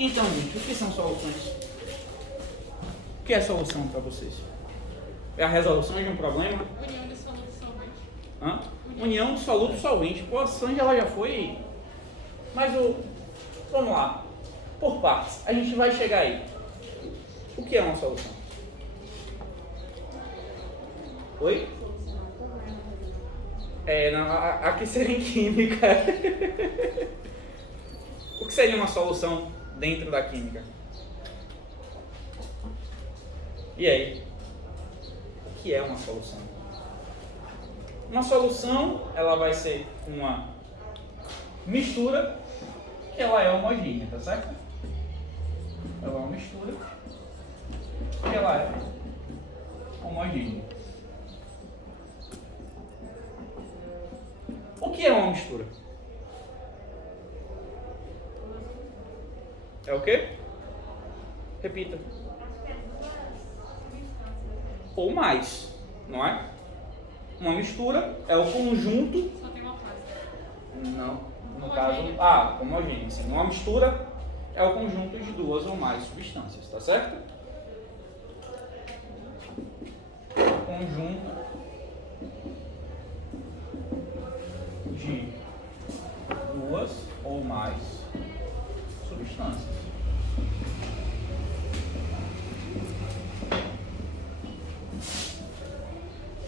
Então, gente, o que são soluções? O que é solução para vocês? É a resolução de um problema? União de soluto solvente. Hã? União de soluto solvente. Pô, a Sandy, ela já foi... Mas vamos lá. Por partes. A gente vai chegar aí. O que é uma solução? Oi? Aqui seria em química. O que seria uma solução dentro da química? E aí? O que é uma solução? Uma solução, ela vai ser uma mistura que ela é homogênea, tá certo? Ela é uma mistura que ela é homogênea. O que é uma mistura? É o quê? Repita. Ou mais, não é? Uma mistura é o conjunto... Só tem uma fase. Não, no Homogêneo. caso... homogêneo, sim. Uma mistura é o conjunto de duas ou mais substâncias, tá certo? Conjunto de duas ou mais substâncias.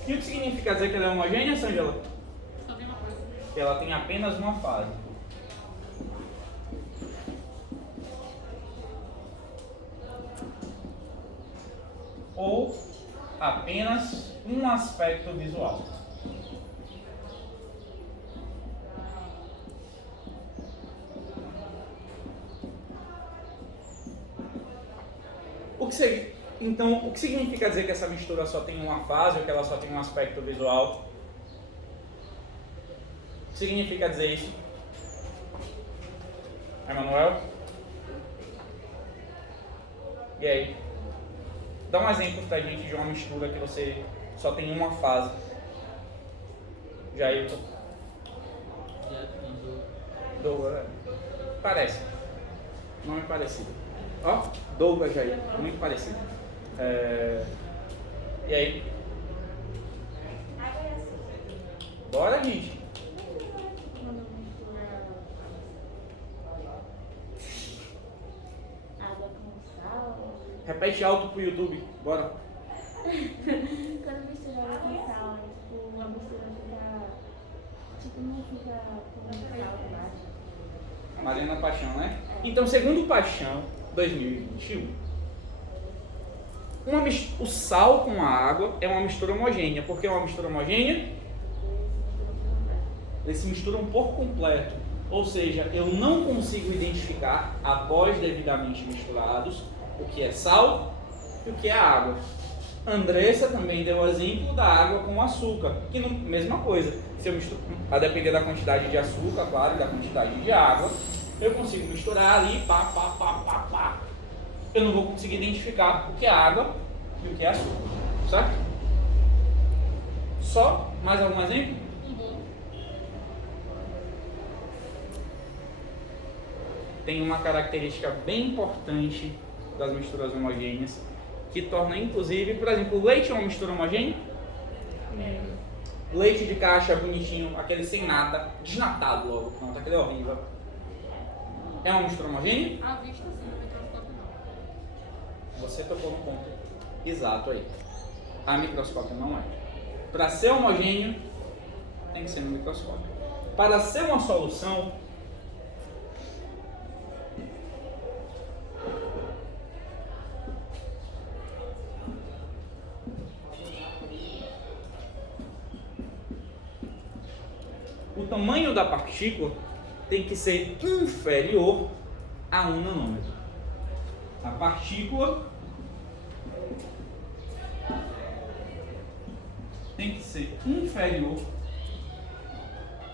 E o que significa dizer que ela é homogênea, Sângela? Só tem uma fase. Que ela tem apenas uma fase. Ou apenas um aspecto visual. Então, o que significa dizer que essa mistura só tem uma fase ou que ela só tem um aspecto visual? O que significa dizer isso? Emanuel? E aí? Dá um exemplo pra gente de uma mistura que você só tem uma fase. Jailton. Parece. Não é parecido. Ó, Douglas Jair. Muito parecido. E aí? Bora, gente. Água com sal. Repete alto pro YouTube. Bora. Quando mistura água com sal, tipo, a mistura fica. Tipo, não fica com sal embaixo. Mariana Paixão, né? Então, segundo Paixão, 2021, o sal com a água é uma mistura homogênea. Por que é uma mistura homogênea? Eles se misturam por completo. Ou seja, eu não consigo identificar, após devidamente misturados, o que é sal e o que é água. Andressa também deu o exemplo da água com açúcar, que não, mesma coisa. Se eu misturo, a depender da quantidade de açúcar, claro, e da quantidade de água, eu consigo misturar ali, pá. Eu não vou conseguir identificar o que é água e o que é açúcar, certo? Só mais algum exemplo? Tem uma característica bem importante das misturas homogêneas, que torna, inclusive, por exemplo, o leite é uma mistura homogênea? Leite de caixa bonitinho, aquele sem nata, desnatado logo, pronto, aquele horrível. É uma mistura homogênea? À vista sim, no microscópio não. Você tocou no ponto exato aí. A microscópio não é. Para ser homogêneo, tem que ser no microscópio. Para ser uma solução, o tamanho da partícula tem que ser inferior a 1 nanômetro. A partícula tem que ser inferior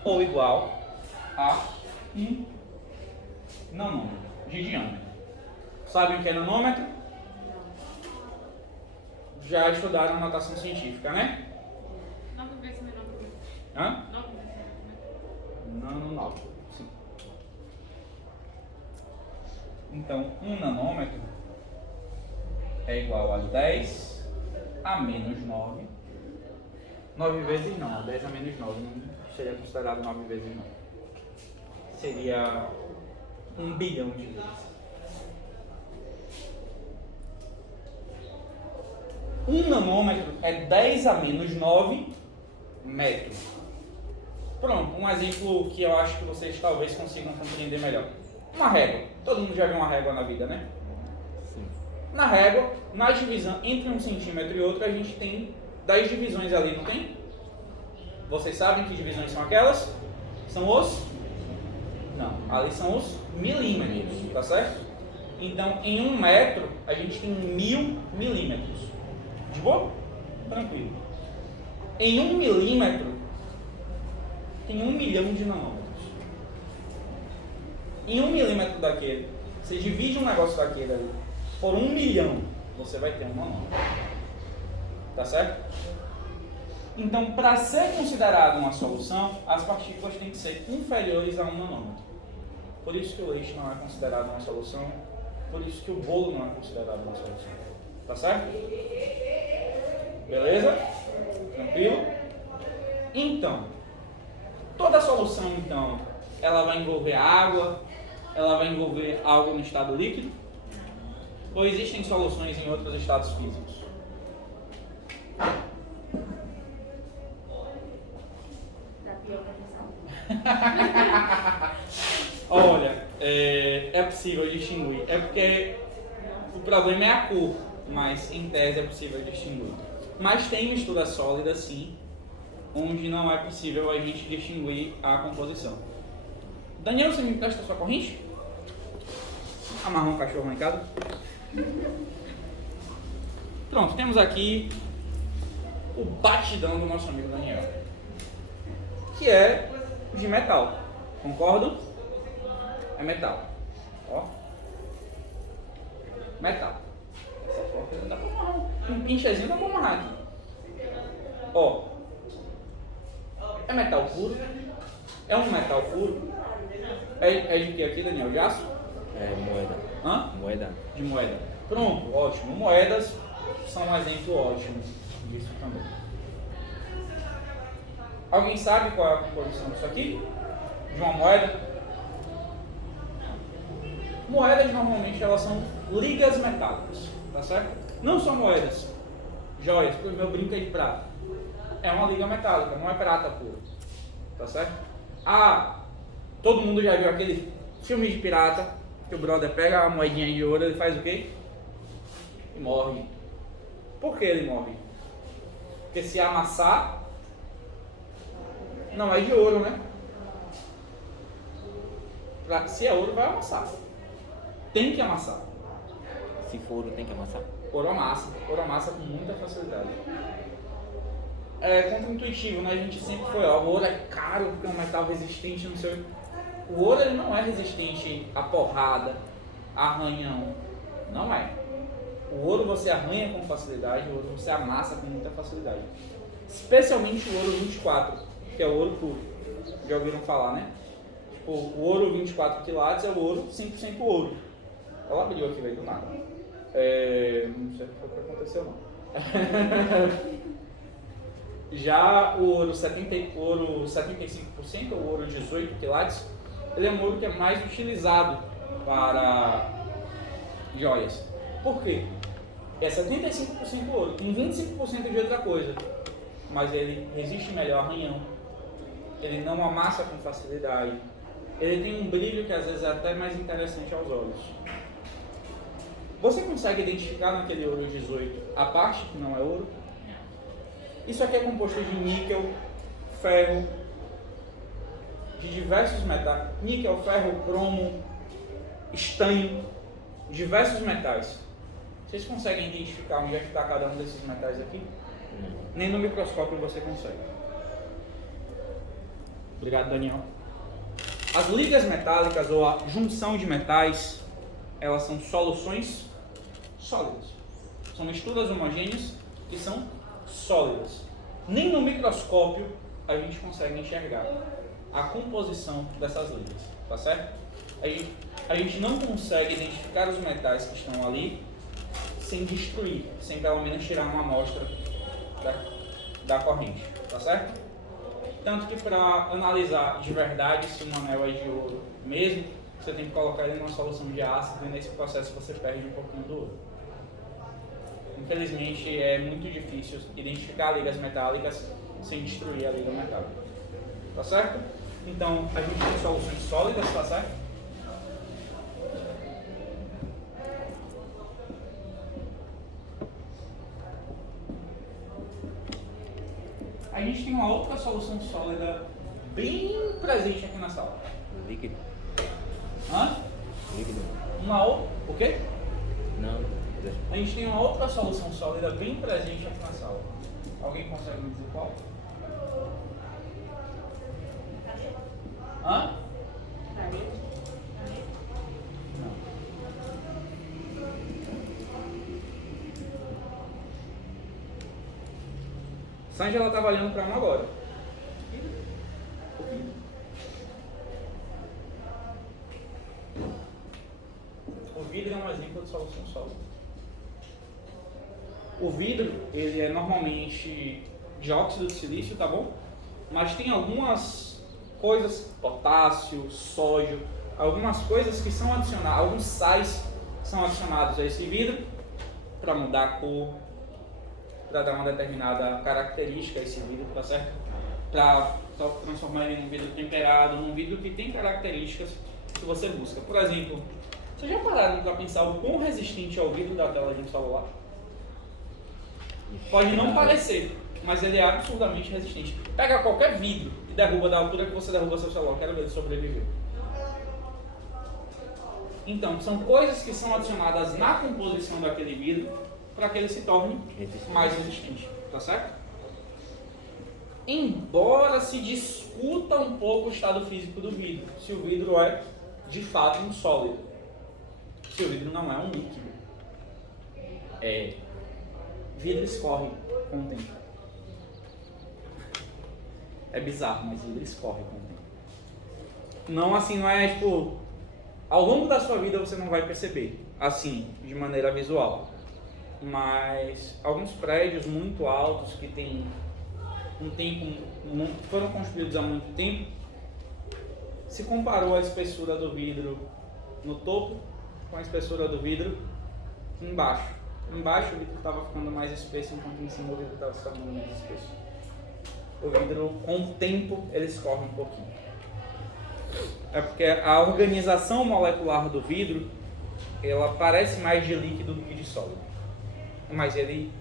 ou igual a 1 nanômetro de diâmetro. Sabem o que é nanômetro? Já estudaram a notação científica, né? 9 vezes menor que o meu. Hã? 9 vezes menor que o meu. Nanômetro, sim. Então, 1 nanômetro é igual a 10 a menos 9. 9 vezes não, 10 a menos 9 não seria considerado 9 vezes não. Seria 1 bilhão de vezes. 1 nanômetro é 10 a menos 9 metros. Pronto, um exemplo que eu acho que vocês talvez consigam compreender melhor. Uma régua. Todo mundo já viu uma régua na vida, né? Sim. Na régua, na divisão entre 1 centímetro e outro, a gente tem 10 divisões ali, não tem? Vocês sabem que divisões são aquelas? São os? Não, ali são os milímetros, tá certo? Então, em 1 metro, a gente tem 1000 milímetros. De boa? Tranquilo. Em 1 milímetro, tem 1 milhão de nanômetros. Em 1 milímetro daquele, você divide um negócio daquele ali por 1 milhão, você vai ter um nanômetro. Tá certo? Então, para ser considerado uma solução, as partículas têm que ser inferiores a 1 nanômetro. Por isso que o leite não é considerado uma solução, por isso que o bolo não é considerado uma solução. Tá certo? Beleza? Tranquilo? Então, toda solução, então, ela vai envolver água, ela vai envolver algo no estado líquido? Ou existem soluções em outros estados físicos? Olha, é possível distinguir. É porque o problema é a cor, mas em tese é possível distinguir. Mas tem misturas sólidas, sim, onde não é possível a gente distinguir a composição. Daniel, você me empresta sua corrente? Amarrar um cachorro lá em casa. Pronto, temos aqui o batidão do nosso amigo Daniel, que é de metal. Concordo? É metal. Ó. Metal. Essa foto dá pra amarrar. Um pinchezinho dá pra amarrar aqui. Ó. É metal puro. É um metal puro. É de que aqui, Daniel? De aço? É moeda. Hã? Moeda. De moeda. Pronto, ótimo. Moedas são um exemplo ótimo disso também. Alguém sabe qual é a composição disso aqui? De uma moeda? Moedas normalmente elas são ligas metálicas, tá certo? Não são moedas, joias, porque o meu brinco é de prata. É uma liga metálica, não é prata pura, tá certo? Ah, todo mundo já viu aquele filme de pirata que o brother pega a moedinha de ouro e ele faz o quê? E morre. Por que ele morre? Porque se amassar, não é de ouro, né? Se é ouro, vai amassar. Tem que amassar. Se for ouro, tem que amassar. Ouro amassa com muita facilidade. É contra-intuitivo, né? A gente sempre foi, ó, o ouro é caro porque é um metal resistente, não sei. O ouro ele não é resistente a porrada, a arranhão. Não é. O ouro você arranha com facilidade, o ouro você amassa com muita facilidade. Especialmente o ouro 24, que é o ouro puro. Já ouviram falar, né? Tipo, o ouro 24 quilates é o ouro 100% ouro. Ela abriu aqui, veio do nada. Não sei o que aconteceu, não. Já o ouro 75%, o ouro 18 quilates, ele é um ouro que é mais utilizado para joias. Por quê? É 75% ouro, tem 25% de outra coisa. Mas ele resiste melhor ao arranhão, ele não amassa com facilidade, ele tem um brilho que às vezes é até mais interessante aos olhos. Você consegue identificar naquele ouro 18 a parte que não é ouro? Isso aqui é composto de níquel, ferro, de diversos metais. Níquel, ferro, cromo, estanho, diversos metais. Vocês conseguem identificar onde é que está cada um desses metais aqui? Nem no microscópio você consegue. Obrigado, Daniel. As ligas metálicas ou a junção de metais, elas são soluções sólidas. São misturas homogêneas que são sólidas. Nem no microscópio a gente consegue enxergar a composição dessas ligas, tá certo? A gente não consegue identificar os metais que estão ali sem destruir, sem pelo menos tirar uma amostra da corrente, tá certo? Tanto que para analisar de verdade se um anel é de ouro mesmo, você tem que colocar ele numa solução de ácido e nesse processo você perde um pouquinho do ouro. Infelizmente é muito difícil identificar ligas metálicas sem destruir a liga metálica, tá certo? Então a gente tem soluções sólidas, tá certo? A gente tem uma outra solução sólida bem presente aqui na sala. Líquido. Hã? Líquido. O quê? Não. A gente tem uma outra solução sólida bem presente aqui na sala. Alguém consegue me dizer qual? Hã? Não. Sanji, ela estava olhando para mim agora. O vidro é um exemplo de solução sólida. O vidro, ele é normalmente dióxido de silício, tá bom? Mas tem algumas coisas, potássio, sódio, algumas coisas que são adicionadas, alguns sais são adicionados a esse vidro para mudar a cor, para dar uma determinada característica a esse vidro, tá certo? Para transformar ele num vidro temperado, num vidro que tem características que você busca. Por exemplo, vocês já pararam para pensar o quão resistente é o vidro da tela de um celular? Pode não parecer, mas ele é absurdamente resistente. Pega qualquer vidro e derruba da altura que você derruba seu celular. Quero ver ele sobreviver. Então, são coisas que são adicionadas na composição daquele vidro para que ele se torne mais resistente, tá certo? Embora se discuta um pouco o estado físico do vidro, se o vidro é de fato um sólido, se o vidro não é um líquido. Vidro escorre com o tempo. É bizarro, mas vidro escorre com o tempo. Não assim, não é tipo, ao longo da sua vida você não vai perceber, assim, de maneira visual. Mas alguns prédios muito altos que têm um tempo, foram construídos há muito tempo, se comparou a espessura do vidro no topo com a espessura do vidro embaixo. Embaixo o vidro estava ficando mais espesso, enquanto em cima o vidro estava se tornando mais espesso. O vidro, com o tempo, ele escorre um pouquinho. É porque a organização molecular do vidro, ela parece mais de líquido do que de sólido. Mas ele...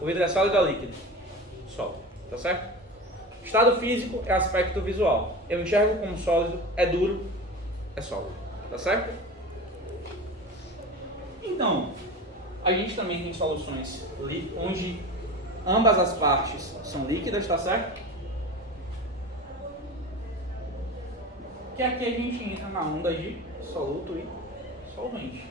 o vidro é sólido ou líquido? Sólido, tá certo? Estado físico é aspecto visual. Eu enxergo como sólido, é duro, é sólido, tá certo? Então, a gente também tem soluções onde ambas as partes são líquidas, tá certo? Que aqui a gente entra na onda de soluto e solvente.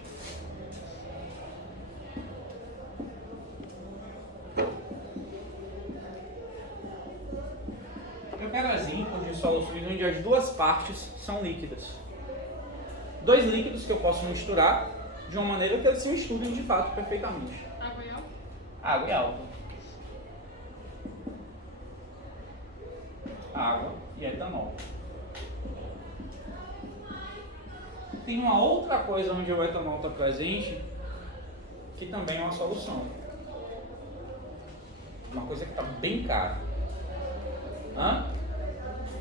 Eu quero exemplos de soluções onde as duas partes são líquidas. Dois líquidos que eu posso misturar de uma maneira que eles se misturem de fato perfeitamente. Água e álcool? Água e álcool. Água e etanol. Tem uma outra coisa onde o etanol está presente, que também é uma solução. Uma coisa que está bem cara.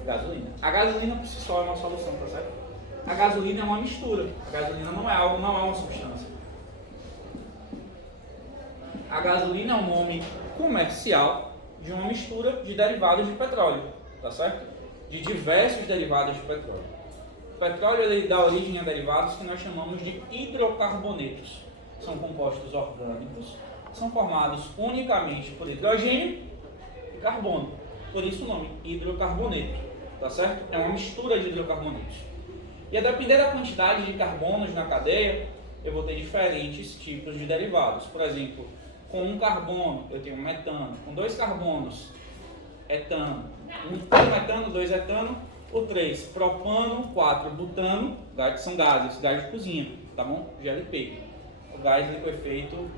Gasolina. A gasolina por si só é uma solução, tá certo? A gasolina é uma mistura. A gasolina não é algo, não é uma substância. A gasolina é um nome comercial de uma mistura de derivados de petróleo, tá certo? De diversos derivados de petróleo. O petróleo ele dá origem a derivados que nós chamamos de hidrocarbonetos. São compostos orgânicos, são formados unicamente por hidrogênio e carbono. Por isso o nome hidrocarboneto, tá certo? É uma mistura de hidrocarbonetos. E a depender da quantidade de carbonos na cadeia, eu vou ter diferentes tipos de derivados. Por exemplo, com um carbono eu tenho metano, com dois carbonos, etano. Um etano, dois etano, O 3, propano. 4, butano. São gases, gás de cozinha, tá bom? GLP. O gás liquefeito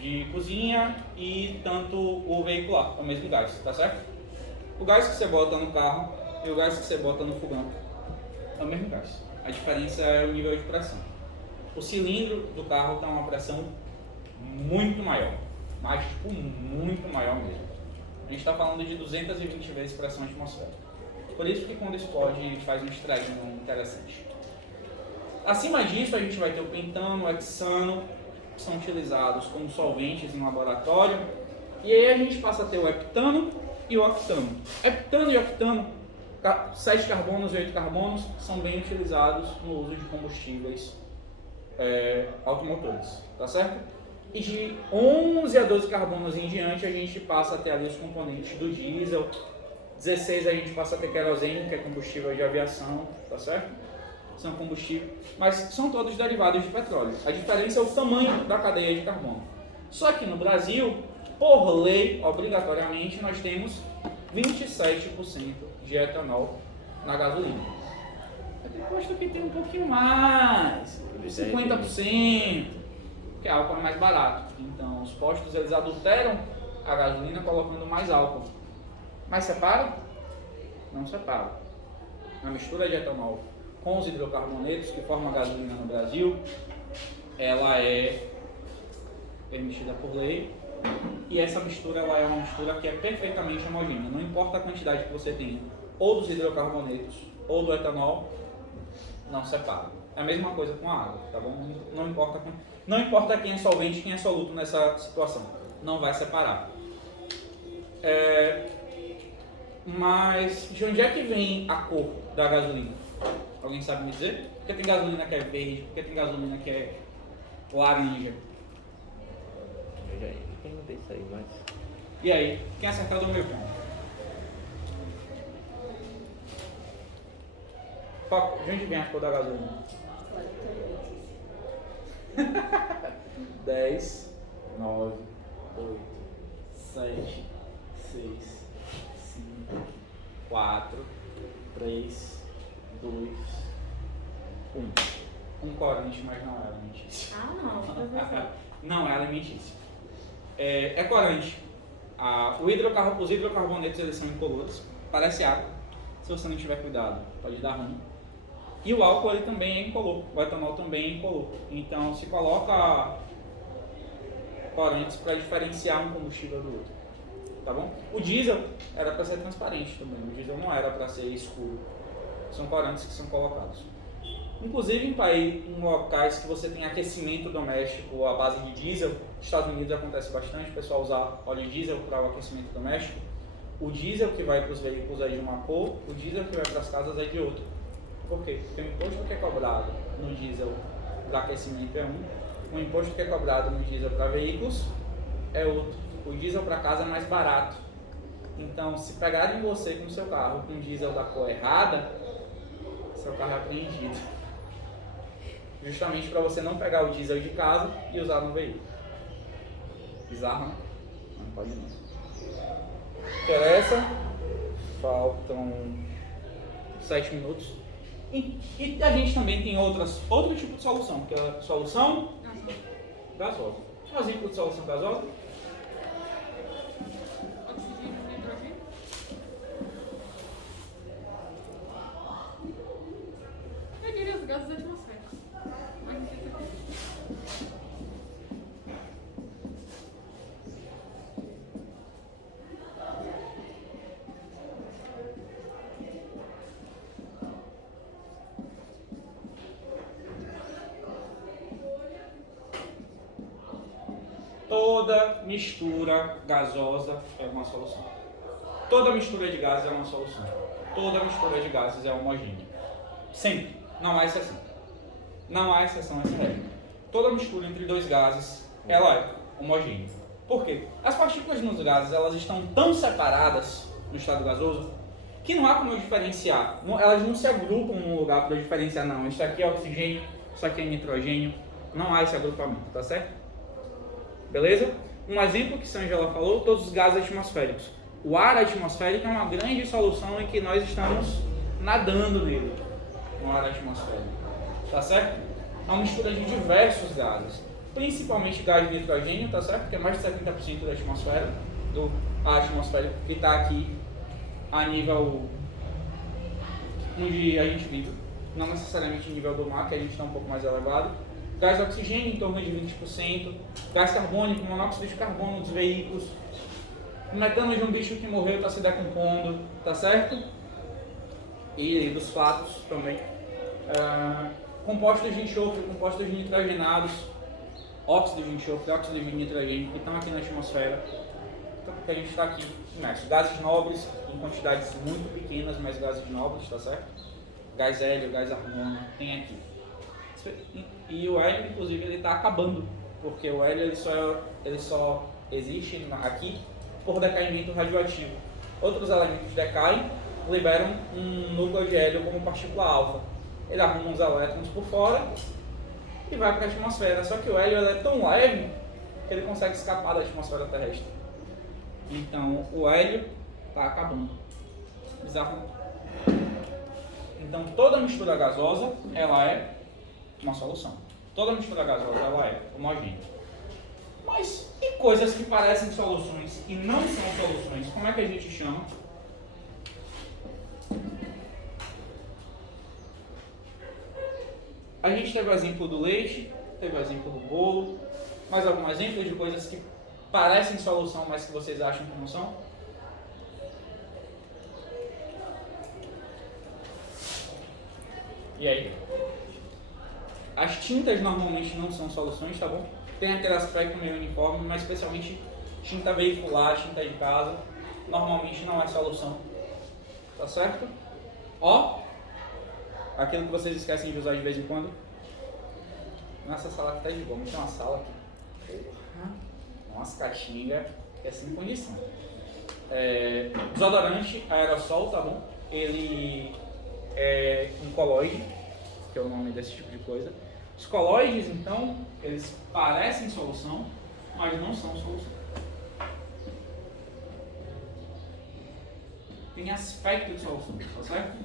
de cozinha e tanto o veicular, é o mesmo gás, tá certo? O gás que você bota no carro e o gás que você bota no fogão é o mesmo gás. A diferença é o nível de pressão. O cilindro do carro tem uma pressão muito maior, mas tipo muito maior mesmo. A gente está falando de 220 vezes pressão atmosférica. Por isso que quando explode faz um estraguinho interessante. Acima disso a gente vai ter o pentano, o hexano, que são utilizados como solventes em laboratório. E aí a gente passa a ter o heptano e o octano. Heptano e octano, 7 carbonos e 8 carbonos, são bem utilizados no uso de combustíveis automotores, tá certo? E de 11 a 12 carbonos em diante a gente passa a ter ali os componentes do diesel. 16 a gente passa a ter querosene, que é combustível de aviação, tá certo? São combustíveis, mas são todos derivados de petróleo. A diferença é o tamanho da cadeia de carbono. Só que no Brasil, por lei, obrigatoriamente, nós temos 27% de etanol na gasolina. Eu aposto que tem um pouquinho mais, 50%, porque álcool é mais barato. Então, os postos eles adulteram a gasolina colocando mais álcool. Mas separam? Não separam. A mistura de etanol com os hidrocarbonetos que formam a gasolina no Brasil, ela é permitida por lei. E essa mistura ela é uma mistura que é perfeitamente homogênea. Não importa a quantidade que você tem, ou dos hidrocarbonetos ou do etanol, não separa. É a mesma coisa com a água, tá bom? Não importa quem é solvente e quem é soluto nessa situação. Não vai separar. Mas de onde é que vem a cor da gasolina? Alguém sabe me dizer? Por que tem gasolina que é verde? Por que tem gasolina que é laranja? Eu já perguntei isso aí, mas... E aí, quem acertar do meu ponto? De onde vem a cor da gasolina? 10, 9, 8, 7, 6, 5, 4, 3, 2, 1. Um corante, mas não é alimentício. Ah, não, professor. Não é alimentício. É corante. Os hidrocarbonetos eles são incolores, parece água. Se você não tiver cuidado, pode dar ruim. E o álcool ele também é incolor, o etanol também é incolor. Então se coloca corantes para diferenciar um combustível do outro, tá bom? O diesel era para ser transparente também, o diesel não era para ser escuro. São corantes que são colocados. Inclusive em locais que você tem aquecimento doméstico à base de diesel, nos Estados Unidos acontece bastante, o pessoal usar óleo diesel para o aquecimento doméstico. O diesel que vai para os veículos é de uma cor, o diesel que vai para as casas é de outra. Por quê? Porque o imposto que é cobrado no diesel para aquecimento é um, o imposto que é cobrado no diesel para veículos é outro. O diesel para casa é mais barato. Então, se pegarem você com o seu carro com diesel da cor errada, seu carro é apreendido. Justamente para você não pegar o diesel de casa e usar no veículo. Bizarro, né? Não pode não. Interessa? Faltam 7 minutos. E a gente também tem outro tipo de solução, que é a solução gasosa. Um exemplo de solução gasosa? Oxigênio e hidrogênio. Eu queria os gases atmosféricos. Mas não sei se é. Toda mistura gasosa é uma solução. Toda mistura de gases é uma solução. Toda mistura de gases é homogênea. Sempre. Não há exceção. Não há exceção a essa regra. Toda mistura entre dois gases, ela é homogênea. Por quê? As partículas nos gases, elas estão tão separadas no estado gasoso que não há como eu diferenciar. Elas não se agrupam num lugar para eu diferenciar, não. Isso aqui é oxigênio, isso aqui é nitrogênio. Não há esse agrupamento, tá certo? Beleza? Um exemplo que Sângela falou, todos os gases atmosféricos. O ar atmosférico é uma grande solução em que nós estamos nadando nele, no ar atmosférico, tá certo? É uma mistura de diversos gases, principalmente gás de nitrogênio, tá certo? Que é mais de 70% da atmosfera, do ar atmosférico que está aqui a nível onde a gente vive, não necessariamente nível do mar, que a gente está um pouco mais elevado. Gás de oxigênio em torno de 20%, gás carbônico, monóxido de carbono dos veículos, metano de um bicho que morreu está se decompondo, tá certo? E dos fatos também. Compostos de enxofre, compostos de nitrogenados, óxidos de enxofre, óxidos de nitrogênio que estão aqui na atmosfera, que a gente está aqui imerso. Gases nobres em quantidades muito pequenas, mas gases nobres, tá certo? Gás hélio, gás argônio, tem aqui. E o hélio, inclusive, ele está acabando, porque o hélio ele só existe aqui por decaimento radioativo. Outros elementos decaem, liberam um núcleo de hélio como partícula alfa. Ele arruma uns elétrons por fora e vai para a atmosfera. Só que o hélio é tão leve que ele consegue escapar da atmosfera terrestre. Então o hélio está acabando. Bizarro. Então toda mistura gasosa ela é uma solução. Toda mistura gasosa ela é homogênea. Mas e coisas que parecem soluções e não são soluções? Como é que a gente chama? A gente teve o exemplo do leite, teve o exemplo do bolo, mais algum exemplo de coisas que parecem solução, mas que vocês acham que não são? E aí? As tintas normalmente não são soluções, tá bom? Tem aquele aspecto meio uniforme, mas especialmente tinta veicular, tinta de casa, normalmente não é solução, tá certo? Ó, aquilo que vocês esquecem de usar de vez em quando. Nossa sala aqui tá de boa, mas tem uma sala aqui. Umas caixinhas que é sem condição. Desodorante aerossol, tá bom? Ele é um colóide, que é o nome desse tipo de coisa. Os colóides, então, eles parecem solução, mas não são solução. Tem aspecto de solução, tá certo?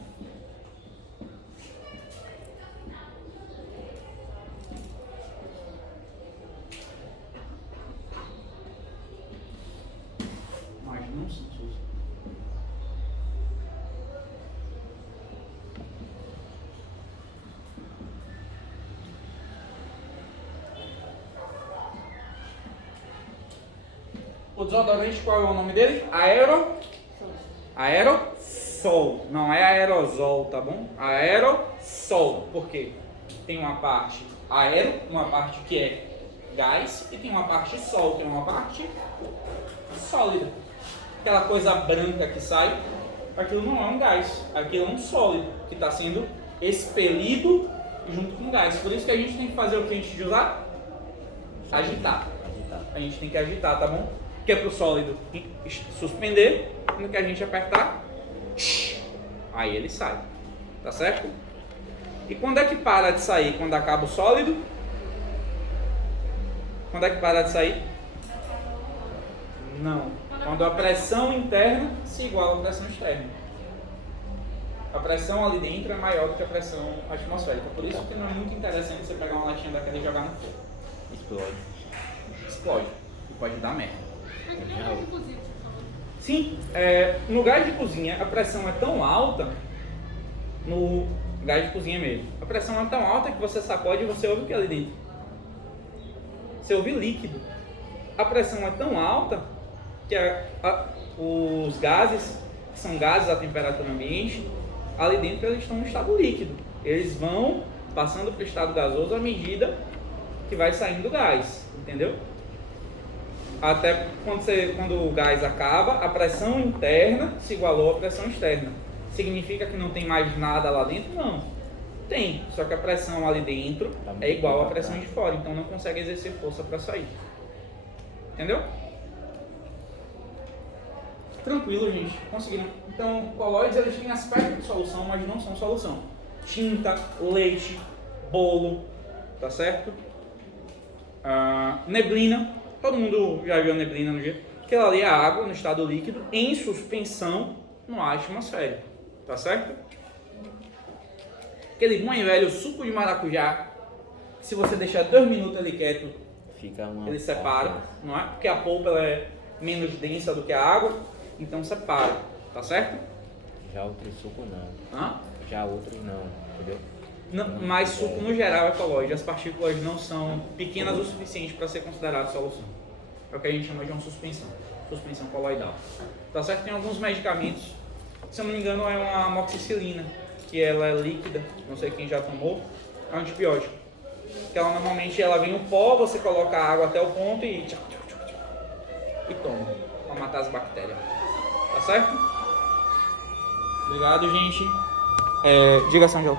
Mas não são solução. O desodorante, qual é o nome dele? Aerossol. Não é aerosol, tá bom? Aerossol. Por quê? Tem uma parte aero, uma parte que é gás, e tem uma parte sol, que é uma parte sólida. Aquela coisa branca que sai, aquilo não é um gás, aquilo é um sólido que está sendo expelido junto com o gás. Por isso que a gente tem que fazer o que antes de usar? Agitar. A gente tem que agitar, tá bom? Que é para o sólido suspender, no que a gente apertar, aí ele sai, tá certo? E quando é que para de sair? Quando acaba o sólido? Quando é que para de sair? Não. Quando a pressão interna se iguala à pressão externa. A pressão ali dentro é maior do que a pressão atmosférica. Por isso que não é muito interessante você pegar uma latinha daquela e jogar no fogo. Explode. E pode dar merda. Sim, no gás de cozinha a pressão é tão alta, no gás de cozinha mesmo, a pressão é tão alta que você sacode e você ouve o que é ali dentro? Você ouve líquido. A pressão é tão alta que os gases, que são gases à temperatura ambiente, ali dentro eles estão no estado líquido. Eles vão passando para o estado gasoso à medida que vai saindo o gás, entendeu? Até quando o gás acaba, a pressão interna se igualou à pressão externa. Significa que não tem mais nada lá dentro? Não. Tem, só que a pressão ali dentro é igual à pressão de fora, então não consegue exercer força para sair. Entendeu? Tranquilo, gente. Conseguiram. Então, colóides eles têm aspecto de solução, mas não são solução. Tinta, leite, bolo, tá certo? Neblina. Todo mundo já viu a neblina no dia? Aquela ali é a água no estado líquido em suspensão no ar atmosférico, tá certo? Aquele bom e velho suco de maracujá, que se você deixar 2 minutos ali quieto, Fica uma ele separa, parte. não é? Porque a polpa ela é menos densa do que a água, então separa, tá certo? Já outro suco não. Hã? Já outros não, entendeu? Não, mas suco no geral é colóide, as partículas não são pequenas o suficiente para ser considerado solução. É o que a gente chama de uma suspensão coloidal. Tá certo? Tem alguns medicamentos, se eu não me engano é uma amoxicilina, que ela é líquida, não sei quem já tomou, é um antibiótico. Que ela normalmente ela vem no pó, você coloca a água até o ponto e toma, para matar as bactérias. Tá certo? Obrigado, gente. Diga, São João.